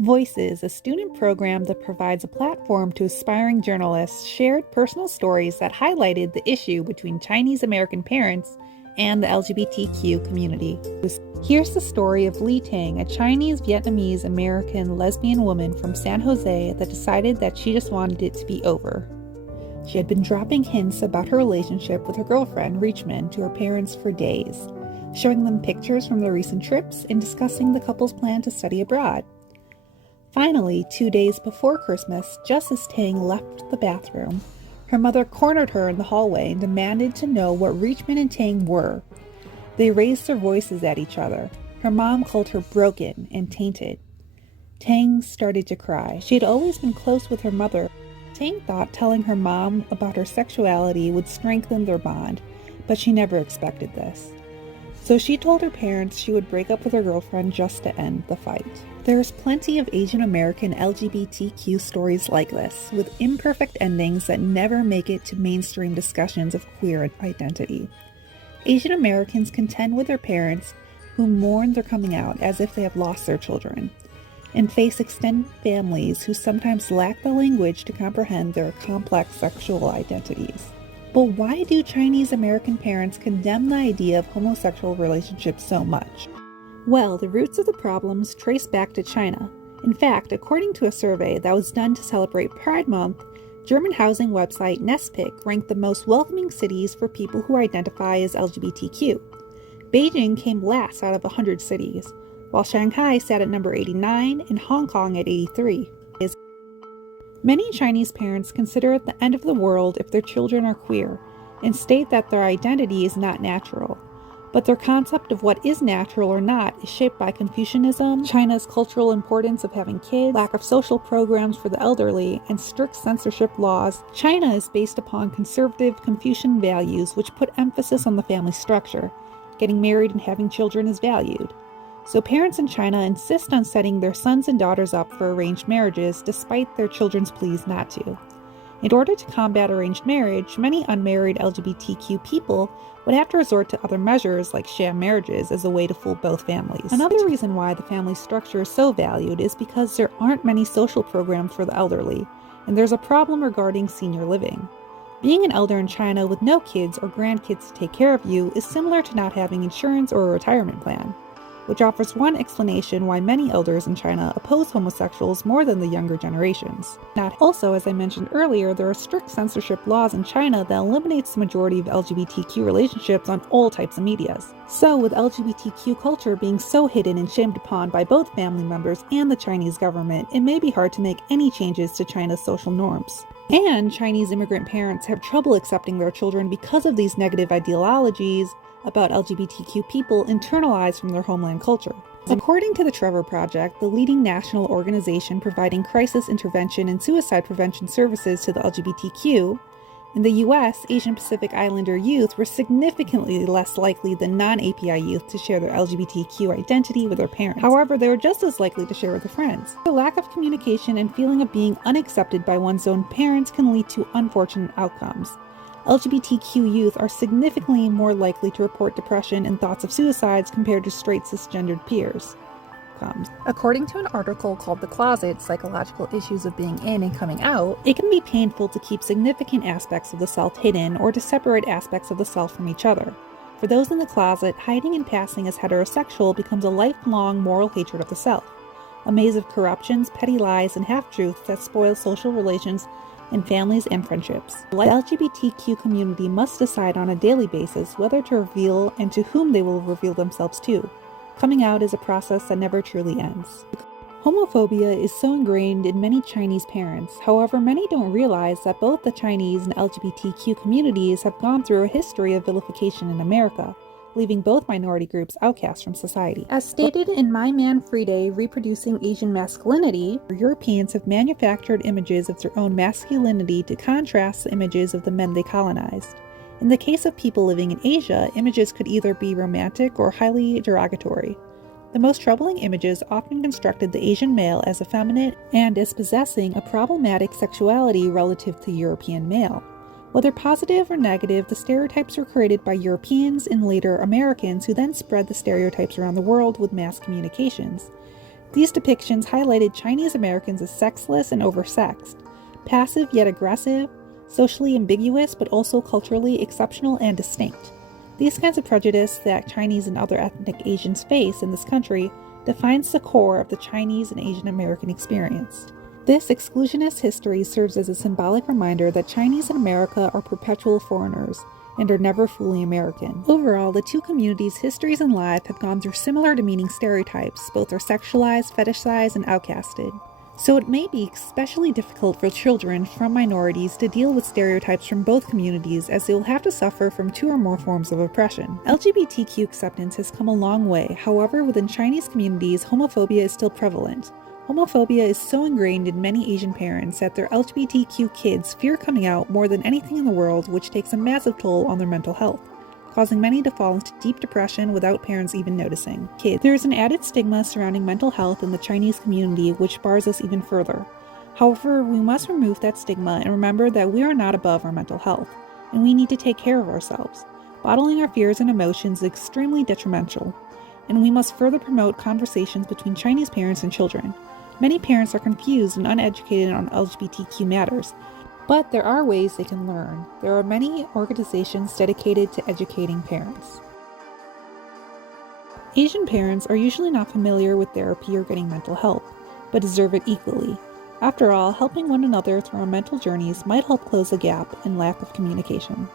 Voices, a student program that provides a platform to aspiring journalists, shared personal stories that highlighted the issue between Chinese American parents and the LGBTQ community. Here's the story of Li Tang, a Chinese Vietnamese American lesbian woman from San Jose that decided that she just wanted it to be over. She had been dropping hints about her relationship with her girlfriend, Richmond, to her parents for days, showing them pictures from their recent trips and discussing the couple's plan to study abroad. Finally, 2 days before Christmas, just as Tang left the bathroom, her mother cornered her in the hallway and demanded to know what Richmond and Tang were. They raised their voices at each other. Her mom called her broken and tainted. Tang started to cry. She had always been close with her mother. Tang thought telling her mom about her sexuality would strengthen their bond, but she never expected this. So she told her parents she would break up with her girlfriend just to end the fight. There is plenty of Asian American LGBTQ stories like this, with imperfect endings that never make it to mainstream discussions of queer identity. Asian Americans contend with their parents who mourn their coming out as if they have lost their children, and face extended families who sometimes lack the language to comprehend their complex sexual identities. But why do Chinese American parents condemn the idea of homosexual relationships so much? Well, the roots of the problems trace back to China. In fact, according to a survey that was done to celebrate Pride Month, German housing website Nestpick ranked the most welcoming cities for people who identify as LGBTQ. Beijing came last out of 100 cities, while Shanghai sat at number 89 and Hong Kong at 83. Many Chinese parents consider it the end of the world if their children are queer, and state that their identity is not natural. But their concept of what is natural or not is shaped by Confucianism, China's cultural importance of having kids, lack of social programs for the elderly, and strict censorship laws. China is based upon conservative Confucian values which put emphasis on the family structure. Getting married and having children is valued. So parents in China insist on setting their sons and daughters up for arranged marriages despite their children's pleas not to. In order to combat arranged marriage, many unmarried LGBTQ people would have to resort to other measures like sham marriages as a way to fool both families. Another reason why the family structure is so valued is because there aren't many social programs for the elderly, and there's a problem regarding senior living. Being an elder in China with no kids or grandkids to take care of you is similar to not having insurance or a retirement plan, which offers one explanation why many elders in China oppose homosexuals more than the younger generations. Also, as I mentioned earlier, there are strict censorship laws in China that eliminates the majority of LGBTQ relationships on all types of medias. So, with LGBTQ culture being so hidden and shamed upon by both family members and the Chinese government, it may be hard to make any changes to China's social norms. And Chinese immigrant parents have trouble accepting their children because of these negative ideologies about LGBTQ people internalized from their homeland culture. According to the Trevor Project, the leading national organization providing crisis intervention and suicide prevention services to the LGBTQ, in the US, Asian Pacific Islander youth were significantly less likely than non-API youth to share their LGBTQ identity with their parents. However, they were just as likely to share with their friends. The lack of communication and feeling of being unaccepted by one's own parents can lead to unfortunate outcomes. LGBTQ youth are significantly more likely to report depression and thoughts of suicides compared to straight cisgendered peers. According to an article called The Closet, Psychological Issues of Being In and Coming Out, it can be painful to keep significant aspects of the self hidden or to separate aspects of the self from each other. For those in the closet, hiding and passing as heterosexual becomes a lifelong moral hatred of the self, a maze of corruptions, petty lies, and half-truths that spoil social relations in families and friendships. The LGBTQ community must decide on a daily basis whether to reveal and to whom they will reveal themselves to. Coming out is a process that never truly ends. Homophobia is so ingrained in many Chinese parents. However, many don't realize that both the Chinese and LGBTQ communities have gone through a history of vilification in America, leaving both minority groups outcast from society. As stated in My Man Friday, Reproducing Asian Masculinity, Europeans have manufactured images of their own masculinity to contrast the images of the men they colonized. In the case of people living in Asia, images could either be romantic or highly derogatory. The most troubling images often constructed the Asian male as effeminate and as possessing a problematic sexuality relative to the European male. Whether positive or negative, the stereotypes were created by Europeans and later Americans who then spread the stereotypes around the world with mass communications. These depictions highlighted Chinese Americans as sexless and oversexed, passive yet aggressive, socially ambiguous but also culturally exceptional and distinct. These kinds of prejudice that Chinese and other ethnic Asians face in this country defines the core of the Chinese and Asian American experience. This exclusionist history serves as a symbolic reminder that Chinese in America are perpetual foreigners and are never fully American. Overall, the two communities' histories and lives have gone through similar demeaning stereotypes. Both are sexualized, fetishized, and outcasted. So it may be especially difficult for children from minorities to deal with stereotypes from both communities, as they will have to suffer from two or more forms of oppression. LGBTQ acceptance has come a long way. However, within Chinese communities, homophobia is still prevalent. Homophobia is so ingrained in many Asian parents that their LGBTQ kids fear coming out more than anything in the world, which takes a massive toll on their mental health, causing many to fall into deep depression without parents even noticing. There is an added stigma surrounding mental health in the Chinese community, which bars us even further. However, we must remove that stigma and remember that we are not above our mental health, and we need to take care of ourselves. Bottling our fears and emotions is extremely detrimental, and we must further promote conversations between Chinese parents and children. Many parents are confused and uneducated on LGBTQ matters, but there are ways they can learn. There are many organizations dedicated to educating parents. Asian parents are usually not familiar with therapy or getting mental help, but deserve it equally. After all, helping one another through our mental journeys might help close the gap in lack of communication.